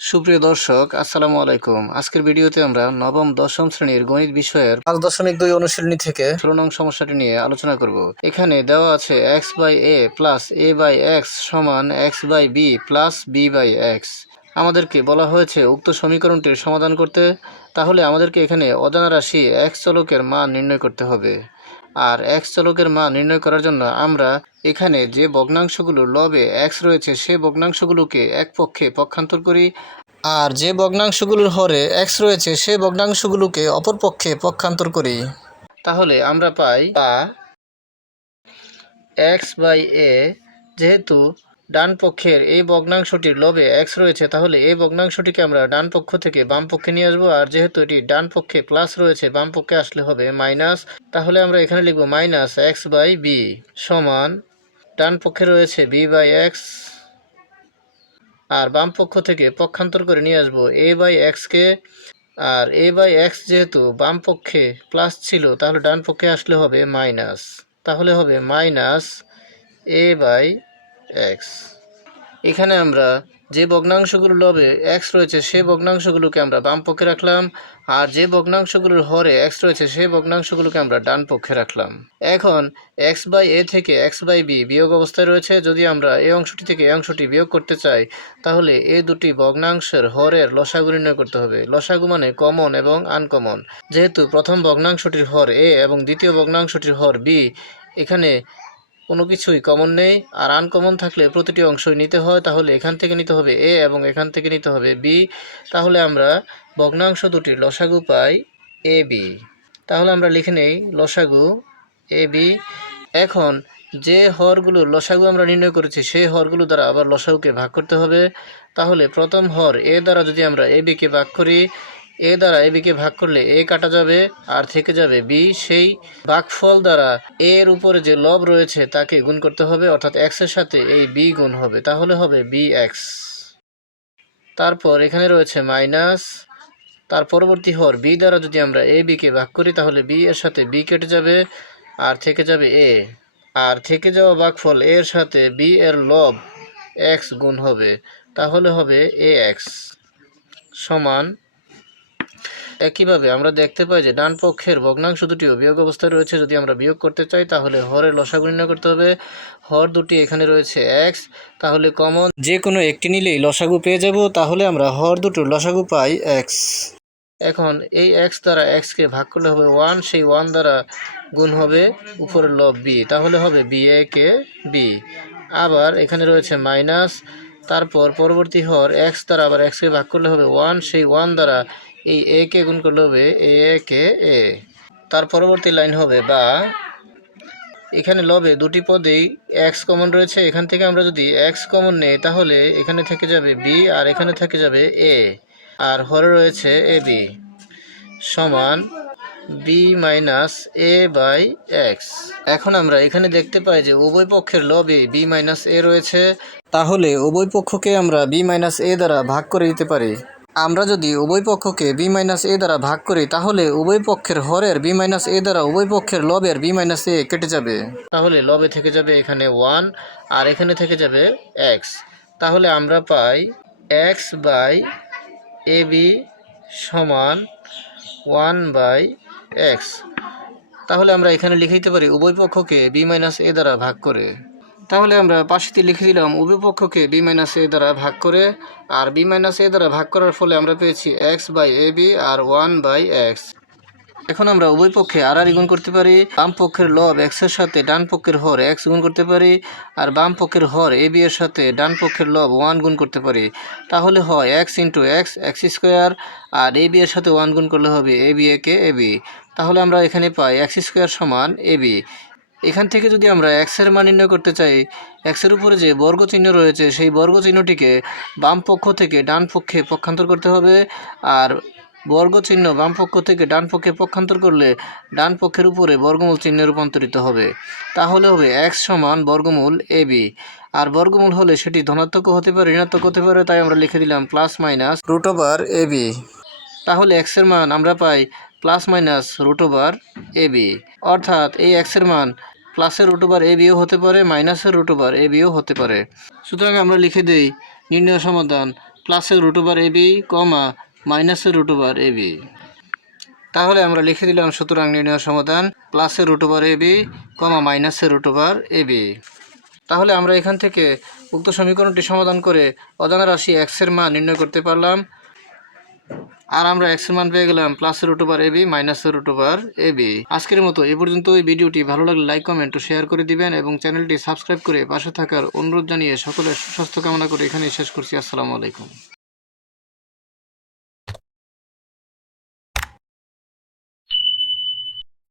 সুপ্রিয় দর্শক, আসসালামু আলাইকুম। আজকের ভিডিওতে আমরা নবম দশম শ্রেণীর গণিত বিষয়ের 5.2 অনুশীলনী থেকে 16 নং সমস্যাটি নিয়ে আলোচনা করব। এখানে দেওয়া আছে x by a plus a by x সমান x by b plus b by x। আমাদেরকে বলা হয়েছে উক্ত সমীকরণটির সমাধান করতে। তাহলে আমাদেরকে এখানে অজানা রাশি x চলকের মান নির্ণয় করতে হবে। আর x চলকের মান নির্ণয় করার জন্য আমরা এখানে যে ভগ্নাংশগুলো লবে x রয়েছে সে ভগ্নাংশগুলোকে এক পক্ষে পক্ষান্তর করি, আর যে ভগ্নাংশগুলোর হরে x রয়েছে সে ভগ্নাংশগুলোকে অপর পক্ষে পক্ষান্তর করি। তাহলে আমরা পাই x বাই a, যেহেতু ডান পক্ষের এই ভগ্নাংশটির লবে x রয়েছে তাহলে এই ভগ্নাংশটিকে আমরা ডান পক্ষ থেকে বাম পক্ষে নিয়ে আসবো। আর যেহেতু এটি ডান পক্ষে প্লাস রয়েছে বাম পক্ষে আসলে হবে মাইনাস। তাহলে আমরা এখানে লিখব মাইনাস x বাই b সমান ডান পক্ষে রয়েছে b বাই x, আর বাম পক্ষ থেকে পক্ষান্তর করে নিয়ে আসবো a বাই x-কে। আর a বাই x যেহেতু বাম পক্ষে প্লাস ছিল তাহলে ডান পক্ষে আসলে হবে মাইনাস। তাহলে হবে মাইনাস a বাই x। এখানে আমরা যে ভগ্নাংশগুলো লবে x রয়েছে সেই ভগ্নাংশগুলোকে আমরা বাম পক্ষে রাখলাম, আর যে ভগ্নাংশগুলোর হরে x রয়েছে সেই ভগ্নাংশগুলোকে আমরা ডান পক্ষে রাখলাম। এখন x বাই a থেকে x বাই b বিয়োগ অবস্থায় রয়েছে। যদি আমরা এই অংশটি থেকে এই অংশটি বিয়োগ করতে চাই তাহলে এই দুটি ভগ্নাংশের হরের লসাগু নির্ণয় করতে হবে। লসাগু মানে কমন এবং আনকমন। যেহেতু প্রথম ভগ্নাংশটির হর a এবং দ্বিতীয় ভগ্নাংশটির হর b, এখানে কোনো কিছুই কমন নেই, আর আনকমন থাকলে প্রতিটি অংশই নিতে হয়। তাহলে এখান থেকে নিতে হবে a এবং এখান থেকে নিতে হবে b। তাহলে আমরা ভগ্নাংশ দুটির লসাগু পাই ab। তাহলে আমরা লিখে নেই লসাগু ab। এখন যে হরগুলোর লসাগু আমরা নির্ণয় করেছি সেই হরগুলো দ্বারা আবার লসাগুকে ভাগ করতে হবে। তাহলে প্রথম হর a দ্বারা যদি আমরা ab-কে ভাগ করি, a দ্বারা ab-কে ভাগ করলে a কাটা যাবে আর থেকে যাবে b। সেই ভাগফল দ্বারা a এর উপরে যে লব রয়েছে তাকে গুণ করতে হবে, অর্থাৎ x এর সাথে এই b গুণ হবে, তাহলে হবে bx। তারপর এখানে রয়েছে মাইনাস। তার পরবর্তী হর b দ্বারা যদি আমরা ab-কে ভাগ করি তাহলে b এর সাথে b কেটে যাবে আর থেকে যাবে a। আর থেকে যাওয়া ভাগফল a এর সাথে b এর লব x গুণ হবে, তাহলে হবে ax সমান। একইভাবে আমরা দেখতে পাই যে ডান পক্ষের ভগ্নাংশ দুটিও বিয়োগ অবস্থায় রয়েছে। যদি আমরা বিয়োগ করতে চাই তাহলে হরের লসাগু নির্ণয় করতে হবে। হর দুটি এখানে রয়েছে x, তাহলে কমন যে কোনো একটি নিলেই লসাগু পেয়ে যাব। তাহলে আমরা হর দুটোর লসাগু পাই x। এখন এই x দ্বারা x-কে ভাগ করলে হবে 1, সেই 1 দ্বারা গুণ হবে উপরের লব b, তাহলে হবে ba-কে b। আবার এখানে রয়েছে মাইনাস। তারপর পরবর্তী হর x দ্বারা আবার x-কে ভাগ করলে হবে 1, সেই 1 দ্বারা এই a-কে গুণ করলে হবে a-কে a। তার পরবর্তী লাইন হবে বা। এখানে লবে দুটি পদেই x কমন রয়েছে, এখান থেকে আমরা যদি x কমন নেই তাহলে এখানে থেকে যাবে b আর এখানে থেকে যাবে a, আর হরে রয়েছে ab সমান b minus a by x। এখন আমরা এখানে দেখতে পাই যে উভয় পক্ষের লবে b মাইনাস a রয়েছে, তাহলে উভয় পক্ষকে আমরা b মাইনাস a দ্বারা ভাগ করে দিতে পারি। আমরা যদি উভয় পক্ষকে b মাইনাস a দ্বারা ভাগ করি তাহলে উভয় পক্ষের হরের b মাইনাস a দ্বারা উভয় পক্ষের লবের b মাইনাস a কেটে যাবে। তাহলে লবে থেকে যাবে এখানে 1 আর এখানে থেকে যাবে x। তাহলে আমরা পাই x বাই ab সমান 1 বাই x। তাহলে আমরা এখানে লিখে দিতে পারি উভয় পক্ষকে b মাইনাস a দ্বারা ভাগ করে। তাহলে আমরা পাশেতে লিখে দিলাম উভয় পক্ষকে b মাইনাস a দ্বারা ভাগ করে, আর b মাইনাস a দ্বারা ভাগ করার ফলে আমরা পেয়েছি x বাই ab আর 1 বাই x। এখন আমরা উভয় পক্ষে আর গুণ করতে পারি। বাম পক্ষের লব x এর সাথে ডান পক্ষের হর x গুণ করতে পারি, আর বাম পক্ষের হর ab এর সাথে ডান পক্ষের লব 1 গুণ করতে পারি। তাহলে হয় x into x, x square, আর ab এর সাথে 1 গুণ করলে হবে ab-কে ab। তাহলে আমরা এখানে পাই x স্কোয়ার সমান ab। এখান থেকে যদি আমরা x এর মান নির্ণয় করতে চাই, x এর উপরে যে বর্গ চিহ্ন রয়েছে সেই বর্গ চিহ্নটিকে বাম পক্ষ থেকে ডান পক্ষে পক্ষান্তর করতে হবে, আর বর্গ চিহ্ন বাম পক্ষ থেকে ডান পক্ষে পক্ষান্তর করলে ডান পক্ষের উপরে বর্গমূল চিহ্নে রূপান্তরিত হবে। তাহলে হবে x সমান বর্গমূল ab। আর বর্গমূল হলে সেটি ধনাত্মক হতে পারে ঋণাত্মক হতে পারে, তাই আমরা লিখে দিলাম plus minus root over ab। তাহলে x এর মান আমরা পাই plus minus root over ab, অর্থাৎ এই x এর মান প্লাসের রুট ওভার ab-ও হতে পারে মাইনাসের রুট ওভার ab-ও হতে পারে। সুতরাং আমরা লিখে দেই নির্ণয় সমাধান প্লাসের root over A B comma মাইনাসের রুট ওভার এ বি। তাহলে আমরা লিখে দিলাম সুতরাং নির্ণয় সমাধান প্লাসের root over A B comma মাইনাসের রুট ওভার এ বি। তাহলে আমরা এখান থেকে উক্ত সমীকরণটি সমাধান করে অজানা রাশি এক্সের মান নির্ণয় করতে পারলাম। আর আমরা এক্সের মান পেয়ে গেলাম প্লাসের রুট ওভার এ বি মাইনাসের রুট ওভার এ বি। আজকের মতো এ পর্যন্ত এই ভিডিওটি ভালো লাগলে লাইক কমেন্ট ও শেয়ার করে দিবেন এবং চ্যানেলটি সাবস্ক্রাইব করে পাশে থাকার অনুরোধ জানিয়ে সকলের সুস্বাস্থ্য কামনা করে এখানেই শেষ করছি। আসসালামু আলাইকুম।